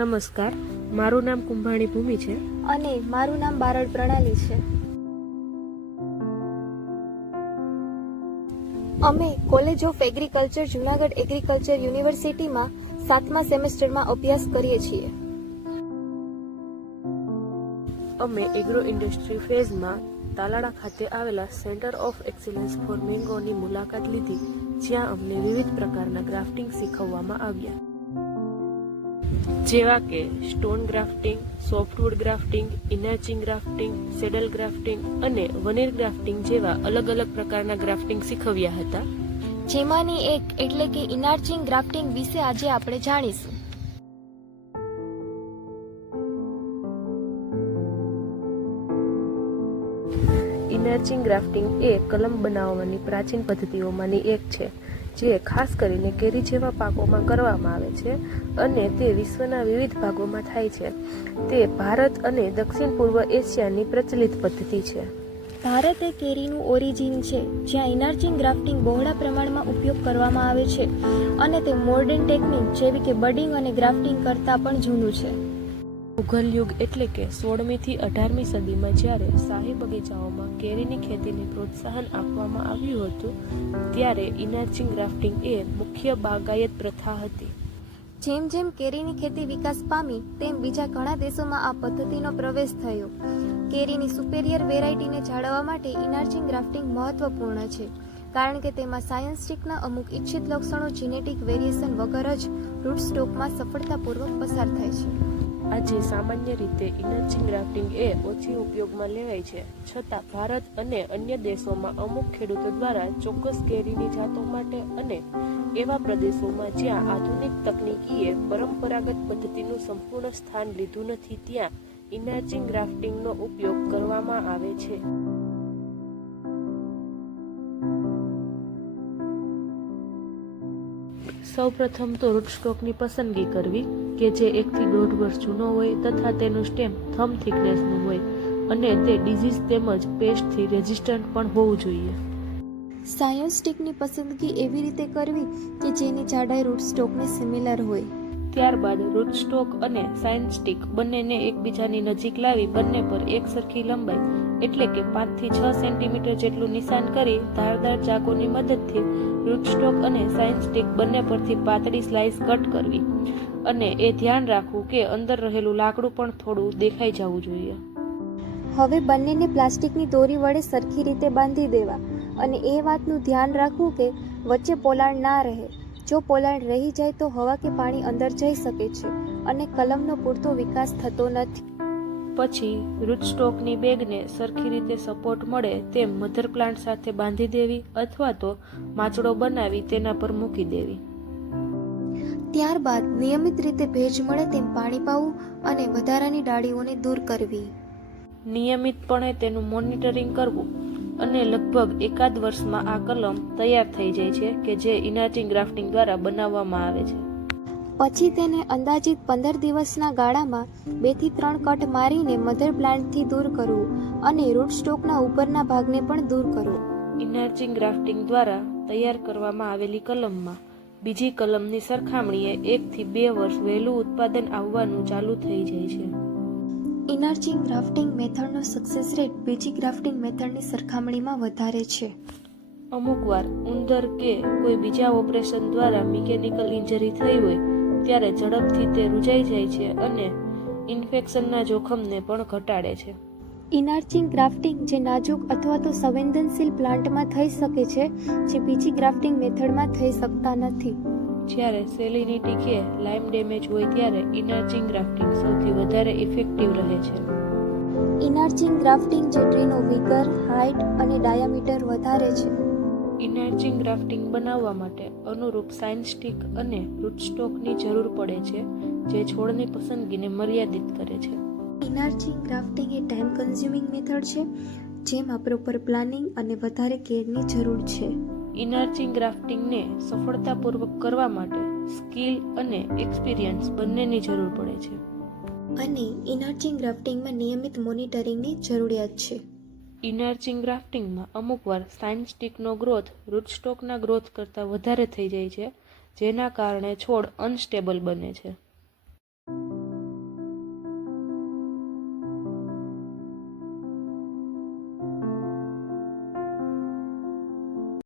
નમસ્કાર, મારું નામ કુંભાણી ભૂમિ છે અને મારું નામ બારડ પ્રણાલી છે. અમે college of agriculture Junagadh agriculture યુનિવર્સિટીમાં 7મા સેમેસ્ટરમાં અભ્યાસ કરીએ છીએ. અમે એગ્રો ઇન્ડસ્ટ્રી ફેઝમાં તાલાળા ખાતે આવેલા સેન્ટર ઓફ એક્સલન્સ ફોર મેંગોની મુલાકાત લીધી, જ્યાં અમને વિવિધ પ્રકારના ગ્રાફ્ટિંગ શીખવવામાં આવ્યા, જેવા કે stone grafting, softwood grafting, inarching grafting, saddle grafting અને વનીર ગ્રાફ્ટિંગ જેવા અલગ અલગ પ્રકારના ગ્રાફ્ટિંગ શીખવ્યા હતા. જેમાંની એક એટલે કે ઇનર્ચિંગ ગ્રાફ્ટિંગ વિશે આજે આપણે જાણીશું. ઇનર્ચિંગ ગ્રાફ્ટિંગ એ કલમ બનાવવાની પ્રાચીન પદ્ધતિઓમાંની એક છે, જે ખાસ કરીને કેરી જેવા પાકોમાં કરવામાં આવે છે અને તે વિશ્વના વિવિધ ભાગોમાં થાય છે. તે ભારત અને દક્ષિણ પૂર્વ એશિયાની પ્રચલિત પદ્ધતિ છે. ભારત એ કેરીનું ઓરિજિન છે, જ્યાં ઇનર્ચિંગ ગ્રાફ્ટિંગ બહોળા પ્રમાણમાં ઉપયોગ કરવામાં આવે છે અને તે મોડર્ન ટેકનિક જેવી કે બડિંગ અને ગ્રાફ્ટિંગ કરતાં પણ જૂનું છે. મુઘલ યુગ એટલે કે 16મી થી 18મી સદીમાં જ્યારે શાહી બગીચાઓમાં કેરીની ખેતીને પ્રોત્સાહન આપવામાં આવ્યું હતું, ત્યારે ઇનર્ચિંગ ગ્રાફ્ટિંગ એ મુખ્ય બાગાયત પ્રથા હતી. જેમ જેમ કેરીની ખેતી વિકાસ પામી, તેમ બીજા ઘણા દેશોમાં આ પદ્ધતિનો પ્રવેશ થયો. કેરીની સુપેરિયર વેરાયટીને જાળવવા માટે ઇનર્ચિંગ ગ્રાફ્ટિંગ મહત્વપૂર્ણ છે, કારણ કે તેમાં સાયન્ટિસ્ટના અમુક ઇચ્છિત લક્ષણો જીનેટિક વેરિએશન વગર જ રૂટ સ્ટોકમાં સફળતાપૂર્વક પસાર થાય છે. આજે સામાન્ય રીતે ઇનર્ચિંગ ગ્રાફ્ટિંગ એ ઓછી ઉપયોગમાં લેવાય છે, છતાં ભારત અને અન્ય દેશોમાં અમુક ખેડૂતો દ્વારા ચોક્કસ કેરીની જાતો માટે અને એવા પ્રદેશોમાં જ્યાં આધુનિક તકનીકીએ પરંપરાગત પદ્ધતિનું સંપૂર્ણ સ્થાન લીધું નથી, ત્યાં ઇનર્ચિંગ ગ્રાફ્ટિંગનો ઉપયોગ કરવામાં આવે છે. સૌપ્રથમ તો રૂટસ્ટોકની પસંદગી કરવી કે જે 1 થી 1.5 વર્ષ જૂનો હોય તથા તેનું સ્ટેમ થંબ થિકનેસનું હોય અને તે ડિઝીઝ તેમજ પેસ્ટથી રેઝિસ્ટન્ટ પણ હોવું જોઈએ. સાયોસ્ટિકની પસંદગી એવી રીતે કરવી કે જેની જાડાઈ રૂટ સ્ટોકને સિમિલર હોય. ત્યારબાદ રૂટસ્ટોક અને સાઇનસ્ટિક બંનેને એકબીજાની નજીક લાવી બંને પર એક સરખી લંબાઈ એટલે કે 5 થી 6 સેન્ટીમીટર જેટલું નિશાન કરી ધારદાર ચાકુની મદદથી રૂટસ્ટોક અને સાઇનસ્ટિક બંને પરથી પાતળી સ્લાઇસ કટ કરવી અને એ ધ્યાન રાખવું કે અંદર રહેલું લાકડું પણ થોડું દેખાઈ જવું જોઈએ. હવે બંનેને પ્લાસ્ટિકની દોરી વડે સરખી રીતે બાંધી દેવા અને એ વાતનું ધ્યાન રાખવું કે વચ્ચે પોલાણ ના રહે. જો પોલાણ રહી જાય તો હવા કે પાણી અંદર જઈ શકે છે અને કલમનો પૂરતો વિકાસ થતો નથી. પછી રૂટસ્ટોકની બેગને સરખી રીતે સપોર્ટ મળે તેમ મધર પ્લાન્ટ સાથે બાંધી દેવી અથવા તો માચડો બનાવી તેના પર મૂકી દેવી. ત્યારબાદ નિયમિત રીતે ભેજ મળે તેમ પાણી પાવું અને વધારાની ડાળીઓને દૂર કરવી. નિયમિતપણે તેનું મોનિટરિંગ કરવું અને લગભગ 1 વર્ષમાં આ કલમ તૈયાર થઈ જાય છે કે જે ઇનર્ચિંગ ગ્રાફ્ટિંગ દ્વારા બનાવવામાં આવે છે. પછી તેને અંદાજિત 15 દિવસના ગાળામાં 2 થી 3 કટ મારીને મધર પ્લાન્ટથી દૂર કરવું અને રૂટ સ્ટોકના ઉપરના ભાગને પણ દૂર કરવો. ઇનર્ચિંગ ગ્રાફ્ટિંગ દ્વારા તૈયાર કરવામાં આવેલી કલમમાં બીજી કલમની સરખામણીએ 1 થી 2 વર્ષ વહેલું ઉત્પાદન આવવાનું ચાલુ થઈ જાય છે. ઇનર્ચિંગ ગ્રાફ્ટિંગ મેથડનો સક્સેસ રેટ બીજી ગ્રાફ્ટિંગ મેથડની સરખામણીમાં વધારે છે. અમુકવાર ઉંદર કે કોઈ બીજા ઓપરેશન દ્વારા મિકેનિકલ ઇન્જરી થઈ હોય ત્યારે ઝડપથી તે રૂજાઈ જાય છે અને ઇન્ફેક્શનના જોખમને પણ ઘટાડે છે. ઇનર્ચિંગ ગ્રાફ્ટિંગ જે નાજુક અથવા તો સંવેદનશીલ પ્લાન્ટમાં થઈ શકે છે, જે બીજી ગ્રાફ્ટિંગ મેથડમાં થઈ શકતા નથી. જ્યારે સેલિનિટી કે લાઇમ ડેમેજ હોય ત્યારે ઇનર્ચિંગ ગ્રાફ્ટિંગ સૌથી વધારે ઇફેક્ટિવ રહે છે. ઇનર્ચિંગ ગ્રાફ્ટિંગ જે ટ્રીનો વિગર, હાઇટ અને ડાયામીટર વધારે છે. ઇનર્ચિંગ ગ્રાફ્ટિંગ બનાવવા માટે અનુરૂપ સાઇનસ્ટિક અને રૂટસ્ટોકની જરૂર પડે છે, જે છોડની પસંદગીને મર્યાદિત કરે છે. ઇનર્ચિંગ ગ્રાફ્ટિંગ એ ટાઈમ કન્ઝ્યુમિંગ મેથડ છે, જેમાં પ્રોપર પ્લાનિંગ અને વધારે કેરની જરૂર છે. ઇનર્ચિંગ ગ્રાફ્ટિંગને સફળતાપૂર્વક કરવા માટે સ્કિલ અને એક્સપિરિયન્સ બંનેની જરૂર પડે છે. અને ઇનર્ચિંગ ગ્રાફ્ટિંગમાં નિયમિત મોનિટરિંગની જરૂરિયાત છે. ઇનર્ચિંગ ગ્રાફ્ટિંગમાં અમુકવાર સાઇનસ્ટિકનો ગ્રોથ રૂટસ્ટોકના ગ્રોથ કરતાં વધારે થઈ જાય છે, જેના કારણે છોડ અનસ્ટેબલ બને છે.